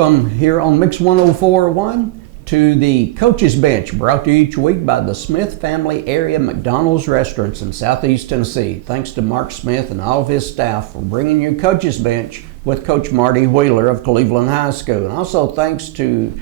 welcome here on Mix 104.1 to the Coach's Bench, brought to you each week by the Smith Family Area McDonald's Restaurants in Southeast Tennessee. Thanks to Mark Smith and all of his staff for bringing you Coach's Bench with Coach Marty Wheeler of Cleveland High School. And also thanks to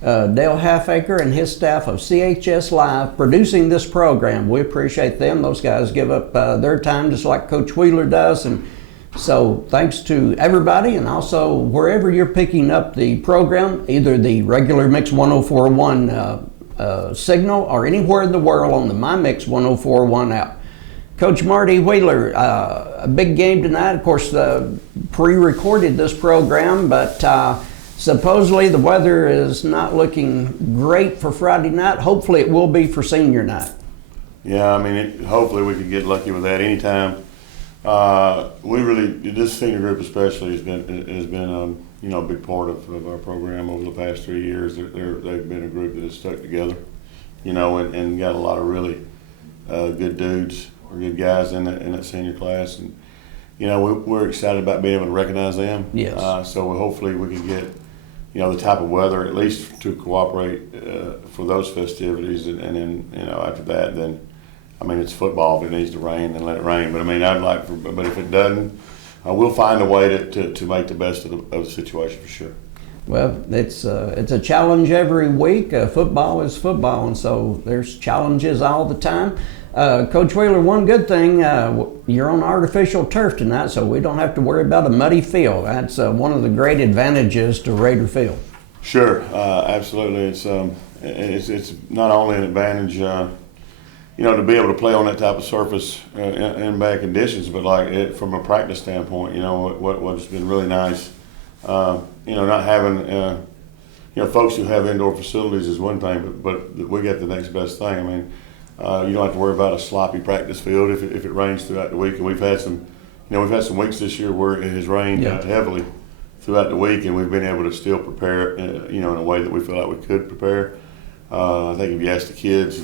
Dale Halfacre and his staff of CHS Live producing this program. We appreciate them. Those guys give up their time just like Coach Wheeler does. And so thanks to everybody, and also wherever you're picking up the program, either the regular Mix 104.1 signal or anywhere in the world on the My Mix 104.1 app. Coach Marty Wheeler, a big game tonight. Of course, pre-recorded this program, but supposedly the weather is not looking great for Friday night. Hopefully it will be for senior night. Yeah, I mean, hopefully we could get lucky with that anytime. This senior group especially has been a big part of our program over the past 3 years. They've been a group that has stuck together, and got a lot of really good dudes or good guys in that senior class, and we're excited about being able to recognize them. Yes. So hopefully we can get the type of weather at least to cooperate for those festivities, and then after that then. I mean, it's football. If it needs to rain, then let it rain. But I mean, but if it doesn't, we'll find a way to make the best of the situation for sure. Well, it's a challenge every week. Football is football, and so there's challenges all the time. Coach Wheeler, one good thing, you're on artificial turf tonight, so we don't have to worry about a muddy field. That's one of the great advantages to Raider Field. Sure, absolutely. It's not only an advantage. To be able to play on that type of surface in bad conditions, but from a practice standpoint, what's been really nice, not having, folks who have indoor facilities is one thing, but we got the next best thing. I mean, you don't have to worry about a sloppy practice field if it rains throughout the week, and we've had some weeks this year where it has rained heavily throughout the week, and we've been able to still prepare, in a way that we feel like we could prepare. I think if you ask the kids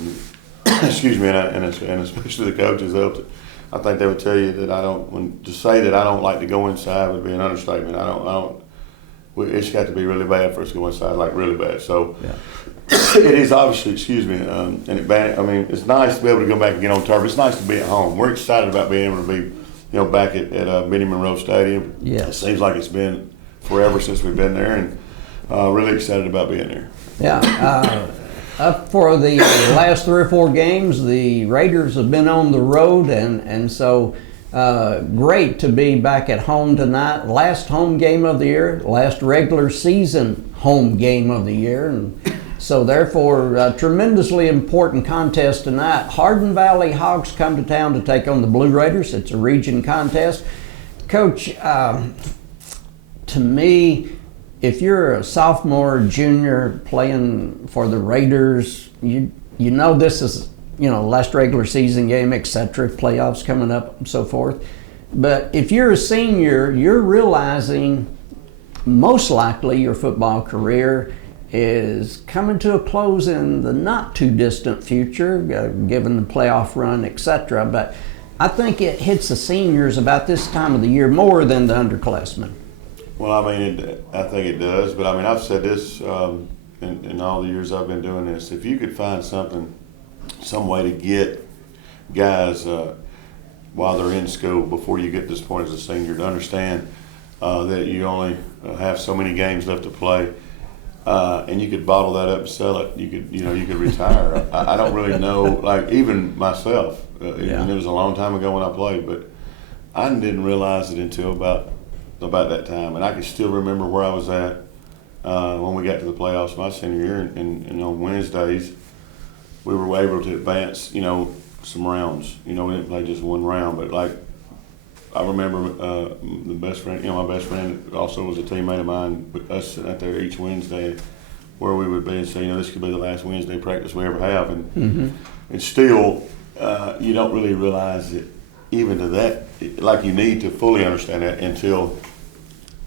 excuse me, and especially the coaches, I think they would tell you that to say that I don't like to go inside would be an understatement. It's got to be really bad for us to go inside, like really bad. So it is obviously, it's nice to be able to go back and get on turf. It's nice to be at home. We're excited about being able to be, back at Benny Monroe Stadium. Yeah. It seems like it's been forever since we've been there, and really excited about being there. Yeah. Up for the last 3 or 4 games, the Raiders have been on the road, and so great to be back at home tonight. Last home game of the year, last regular season home game of the year, and so therefore a tremendously important contest tonight. Hardin Valley Hogs come to town to take on the Blue Raiders. It's a region contest. Coach, to me, if you're a sophomore, junior playing for the Raiders, you know this is, last regular season game, etc., playoffs coming up and so forth. But if you're a senior, you're realizing most likely your football career is coming to a close in the not too distant future, given the playoff run, etc. But I think it hits the seniors about this time of the year more than the underclassmen. Well, I think it does, but I've said this in all the years I've been doing this. If you could find some way to get guys while they're in school, before you get to this point as a senior, to understand that you only have so many games left to play, and you could bottle that up and sell it. You could retire. I don't really know. Even myself, and it was a long time ago when I played, but I didn't realize it until about that time, and I can still remember where I was at when we got to the playoffs my senior year, and on Wednesdays we were able to advance, some rounds. We didn't play just one round, but I remember my best friend also was a teammate of mine, with us sitting out there each Wednesday where we would be and say, this could be the last Wednesday practice we ever have, and still you don't really realize it even to that, like you need to fully understand that until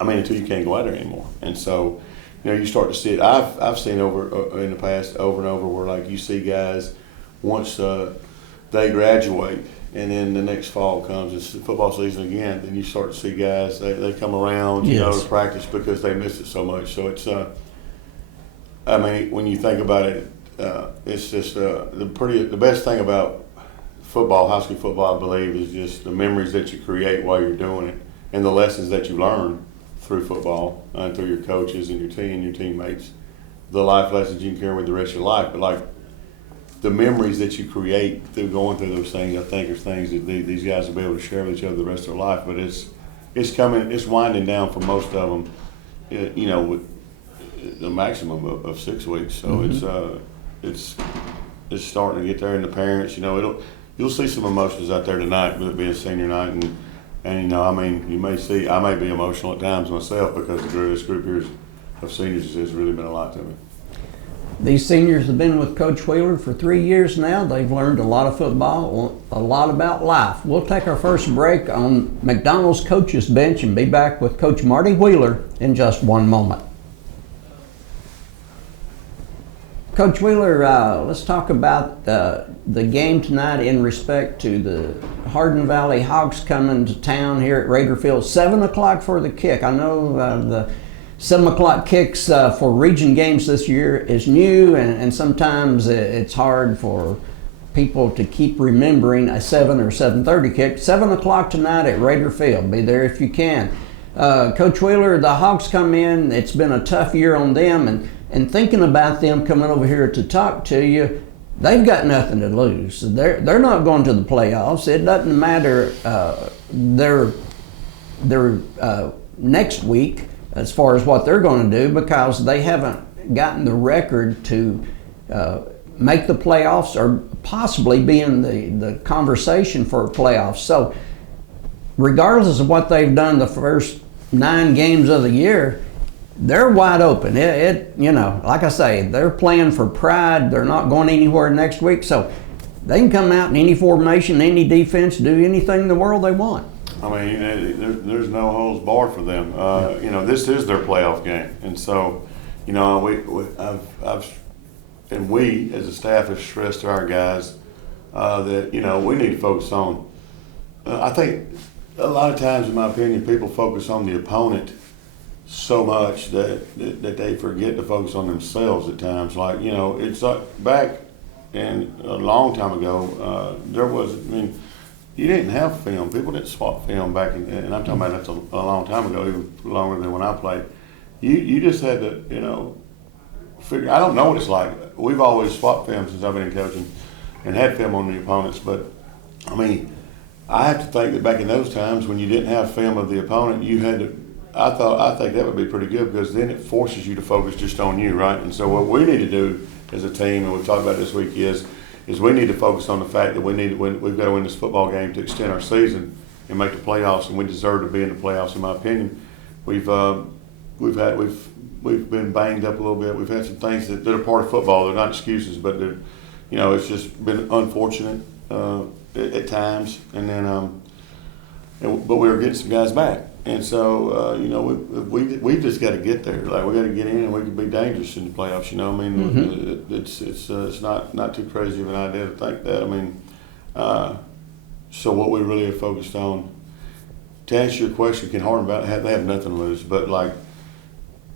you can't go out there anymore. And so, you start to see it. I've seen over in the past over and over where you see guys once they graduate, and then the next fall comes, it's the football season again, then you start to see guys, they come around, Yes. to practice because they miss it so much. So it's, I mean, when you think about it, it's just the best thing about football, high school football, I believe, is just the memories that you create while you're doing it, and the lessons that you learn through football, through your coaches and your team, your teammates, the life lessons you can carry with the rest of your life. But like the memories that you create through going through those things, I think are things that these guys will be able to share with each other the rest of their life. But it's winding down for most of them, with the maximum of 6 weeks. So it's starting to get there, and the parents, you'll see some emotions out there tonight with it being senior night, and I mean, I may be emotional at times myself because this group here of seniors has really been a lot to me. These seniors have been with Coach Wheeler for 3 years now. They've learned a lot of football, a lot about life. We'll take our first break on McDonald's Coaches Bench and be back with Coach Marty Wheeler in just one moment. Coach Wheeler, let's talk about the game tonight in respect to the Hardin Valley Hawks coming to town here at Raider Field. 7 o'clock for the kick. I know the 7 o'clock kicks for region games this year is new, and sometimes it's hard for people to keep remembering a 7 or 7:30 kick. 7 o'clock tonight at Raider Field. Be there if you can. Coach Wheeler, the Hawks come in. It's been a tough year on them, and thinking about them coming over here to talk to you, they've got nothing to lose. They're not going to the playoffs. It doesn't matter their next week as far as what they're going to do, because they haven't gotten the record to make the playoffs or possibly be in the conversation for playoffs. So regardless of what they've done the first 9 games of the year, they're wide open. Like I say, they're playing for pride. They're not going anywhere next week. So they can come out in any formation, any defense, do anything in the world they want. I mean, there's no holds barred for them. This is their playoff game, and so, we as a staff have stressed to our guys that we need to focus on. I think a lot of times, in my opinion, people focus on the opponent so much that they forget to focus on themselves at times. Like it's like back and a long time ago, you didn't have film. People didn't swap film back and I'm talking about that's a long time ago, even longer than when I played. You just had to, figure. I don't know what it's like. We've always swapped film since I've been in coaching and had film on the opponents. But, I mean, I have to think that back in those times when you didn't have film of the opponent, you had to, I think that would be pretty good because then it forces you to focus just on you, right? And so what we need to do as a team, and we've talked about this week, is we need to focus on the fact that we've got to win this football game to extend our season and make the playoffs, and we deserve to be in the playoffs. In my opinion, we've been banged up a little bit. We've had some things that are part of football. They're not excuses, but they're, it's just been unfortunate at times. And then, but we were getting some guys back, and so we just got to get there. Like we got to get in, and we can be dangerous in the playoffs. It's not too crazy of an idea to think that. I mean, so what we really have focused on. To answer your question, can Hardin Valley they have nothing to lose, but like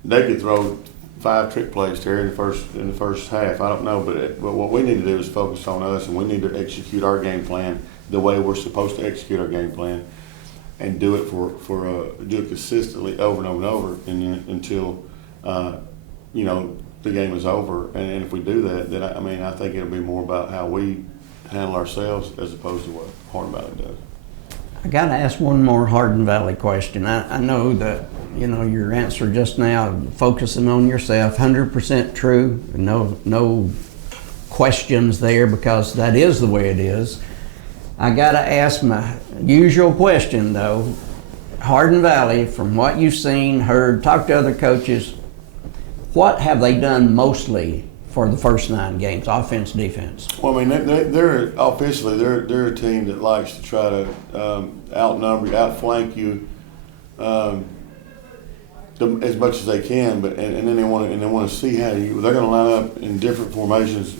they could throw 5 trick plays here in the first half. I don't know, but what we need to do is focus on us, and we need to execute our game plan the way we're supposed to execute our game plan, and do it do it consistently over and over and over, and then, until the game is over. And if we do that, then I think it'll be more about how we handle ourselves as opposed to what Hardin Valley does. I got to ask one more Hardin Valley question. I know that, your answer just now, focusing on yourself, 100% true. No questions there, because that is the way it is. I got to ask my usual question, though. Hardin Valley, from what you've seen, heard, talked to other coaches, what have they done mostly for the first 9 games, offense, defense? Well, I mean, they're offensively, they're a team that likes to try to outnumber you, outflank you as much as they can. But and then they want to see how they're going to line up in different formations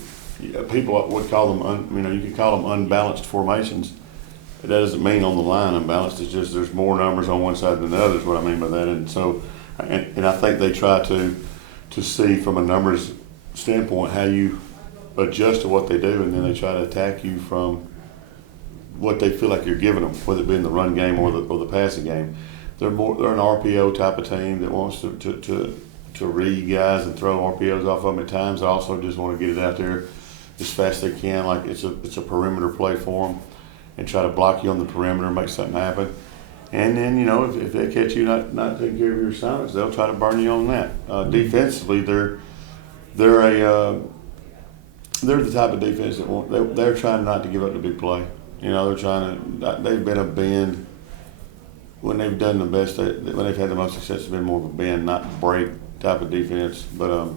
people would call them, you could call them unbalanced formations. That doesn't mean on the line unbalanced. It's just there's more numbers on one side than the other is what I mean by that. And so, and I think they try to see from a numbers standpoint how you adjust to what they do, and then they try to attack you from what they feel like you're giving them, whether it be in the run game or the passing game. They're an RPO type of team that wants to read guys and throw RPOs off of them at times. They also just want to get it out there as fast as they can, like it's a perimeter play for them, and try to block you on the perimeter and make something happen. And then, if they catch you not taking care of your assignments, they'll try to burn you on that. Defensively, they're the type of defense that they're trying not to give up the big play. They've been a bend when they've done the best. When they've had the most success, it's been more of a bend, not break type of defense. But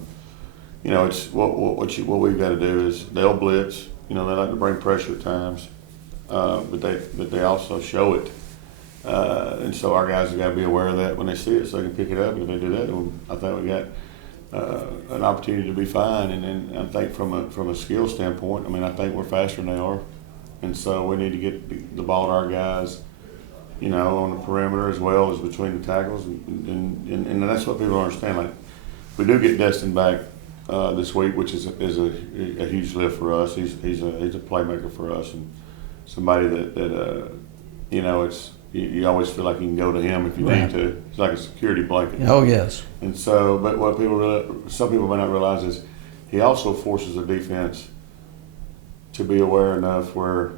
it's what we've got to do is they'll blitz. They like to bring pressure at times, but they also show it. And so our guys have got to be aware of that when they see it, so they can pick it up. And if they do that, then I think we got an opportunity to be fine. And I think from a skill standpoint, I think we're faster than they are, and so we need to get the ball to our guys, on the perimeter as well as between the tackles, and that's what people don't understand. Like, we do get Destin back this week, which is a huge lift for us. He's a playmaker for us, and somebody that it's. You always feel like you can go to him if you need to. It's like a security blanket. Oh, yes. And so, but what some people may not realize is he also forces the defense to be aware enough where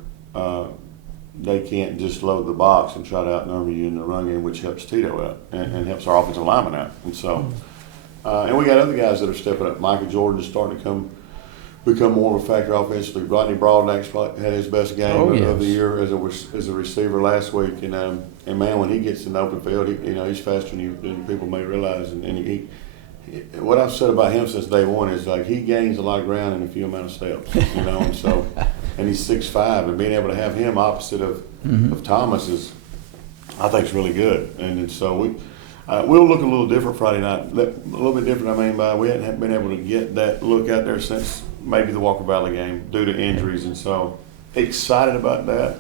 they can't just load the box and try to outnumber you in the run game, which helps Tito out and helps our offensive lineman out. And so, and we got other guys that are stepping up. Micah Jordan is starting to become more of a factor offensively. Rodney Broadnax had his best game of the year as a receiver last week, and man, when he gets in the open field, he's faster than people may realize. And he what I've said about him since day one is like he gains a lot of ground in a few amount of steps, and so and he's 6'5", and being able to have him opposite of Thomas is, I think, is really good. And so we'll look a little different Friday night, a little bit different. We hadn't been able to get that look out there since maybe the Walker Valley game due to injuries, and so excited about that.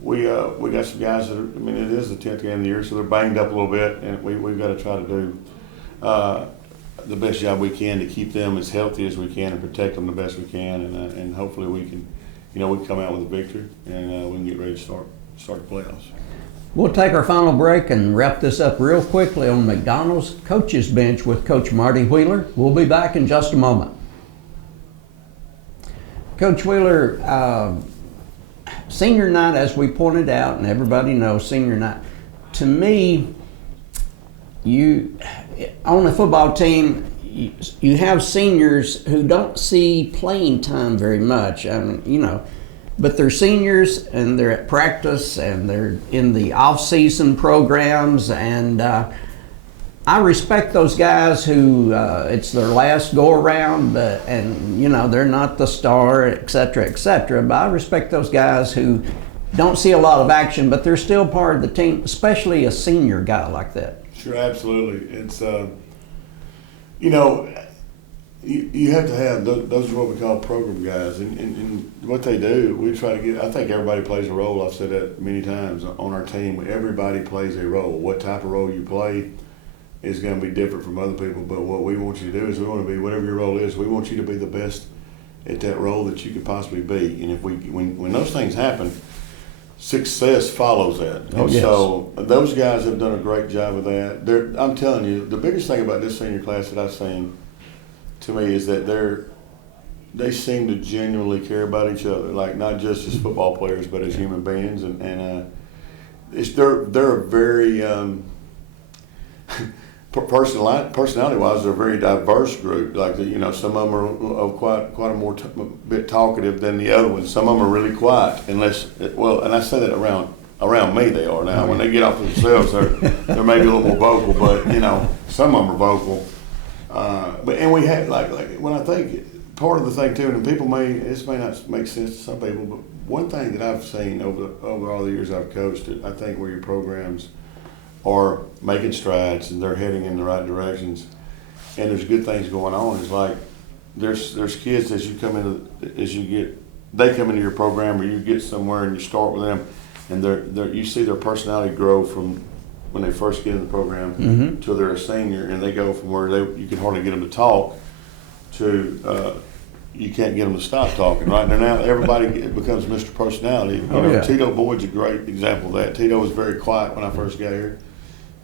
We got some guys that are, it is the 10th game of the year, so they're banged up a little bit, and we've got to try to do the best job we can to keep them as healthy as we can and protect them the best we can, and hopefully we can, we come out with a victory, and we can get ready to start the playoffs. We'll take our final break and wrap this up real quickly on McDonald's Coach's Bench with Coach Marty Wheeler. We'll be back in just a moment. Coach Wheeler, senior night, as we pointed out, and everybody knows senior night, to me, you on a football team, you have seniors who don't see playing time very much. But they're seniors and they're at practice and they're in the off-season programs, and I respect those guys who it's their last go-around, and they're not the star, et cetera, but I respect those guys who don't see a lot of action, but they're still part of the team, especially a senior guy like that. Sure, absolutely. It's you have to have those are what we call program guys, and what they do, we try to get. I think everybody plays a role. I've said that many times on our team. Everybody plays a role. What type of role you play is going to be different from other people. But what we want you to do is we want to be whatever your role is. We want you to be the best at that role that you could possibly be. And if when those things happen, success follows that. And so those guys have done a great job of that. I'm telling you, the biggest thing about this senior class that I've seen, to me, is that they seem to genuinely care about each other, like not just as football players, but as human beings, and they're a very personality-wise, they're a very diverse group. Like some of them are quite a more bit talkative than the other ones. Some of them are really quiet, and I say that around me they are now. When they get off themselves, they're maybe a little more vocal, but some of them are vocal. And we have like when I think part of the thing too, and this may not make sense to some people, but one thing that I've seen over all the years I've coached, I think where your programs are making strides and they're heading in the right directions, and there's good things going on, is like there's kids as they come into your program or you get somewhere and you start with them, and you see their personality grow from when they first get in the program till they're a senior, and they go from where you can hardly get them to talk to you can't get them to stop talking. Right now, everybody becomes Mr. Personality. Tito Boyd's a great example of that. Tito was very quiet when I first got here,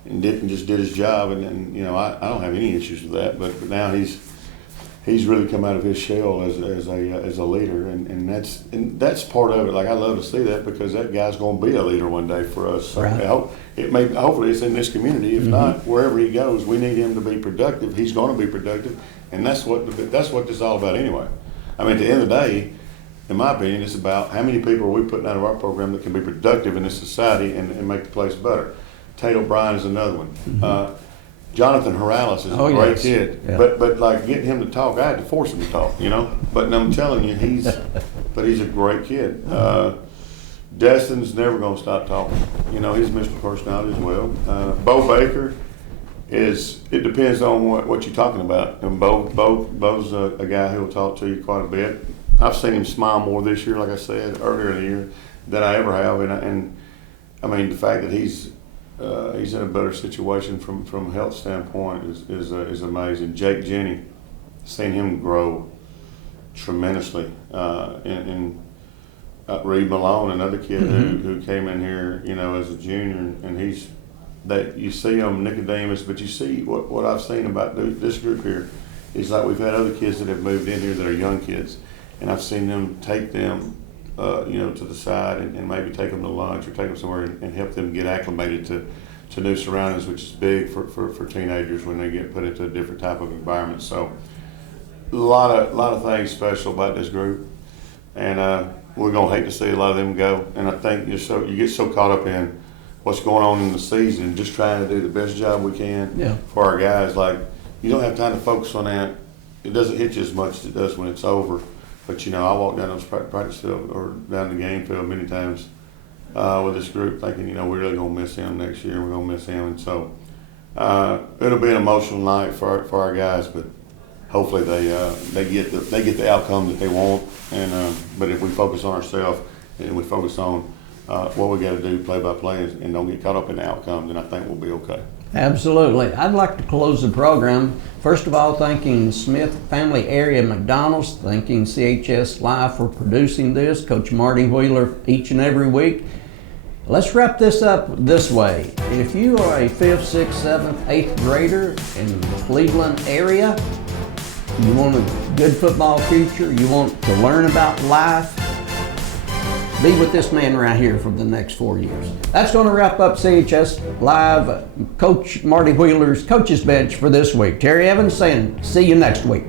and just did his job. And I don't have any issues with that. But now he's really come out of his shell as a leader, and that's part of it. Like, I love to see that, because that guy's going to be a leader one day for us. So right. Hopefully it's in this community. If not, wherever he goes, we need him to be productive. He's going to be productive, and that's what this is all about anyway. I mean, at the end of the day, in my opinion, it's about how many people are we putting out of our program that can be productive in this society and make the place better. Tate O'Brien is another one. Jonathan Morales is a great kid, yeah. but like getting him to talk, I had to force him to talk, But I'm telling you, he's a great kid. Destin's never going to stop talking. He's Mr. Personality as well. Bo Baker it depends on what you're talking about. And Bo's a guy who'll talk to you quite a bit. I've seen him smile more this year, like I said earlier in the year, than I ever have. And I mean, the fact that he's in a better situation from a health standpoint is amazing. Jake Jenny, seen him grow tremendously. And Reed Malone, another kid who came in here, as a junior, and you see him, Nicodemus, but you see what I've seen about this group here is like we've had other kids that have moved in here that are young kids, and I've seen them take them, to the side and maybe take them to lunch or take them somewhere and help them get acclimated to new surroundings, which is big for teenagers when they get put into a different type of environment. So a lot of things special about this group, and we're gonna hate to see a lot of them go. And I think you get so caught up in what's going on in the season, just trying to do the best job we can for our guys. Like, you don't have time to focus on that. It doesn't hit you as much as it does when it's over. But I walk down those practice field or down the game field many times with this group, thinking we're really gonna miss him next year. We're gonna miss him, and so it'll be an emotional night for our guys. But hopefully they get the outcome that they want. And but if we focus on ourselves and we focus on what we got to do play by play and don't get caught up in the outcome, then I think we'll be okay. Absolutely. I'd like to close the program, first of all, thanking Smith Family Area McDonald's, thanking CHS Live for producing this, Coach Marty Wheeler each and every week. Let's wrap this up this way. If you are a 5th, 6th, 7th, 8th grader in the Cleveland area, you want a good football future, you want to learn about life, be with this man right here for the next 4 years. That's going to wrap up CHS Live, Coach Marty Wheeler's Coach's Bench for this week. Terry Evans saying, see you next week.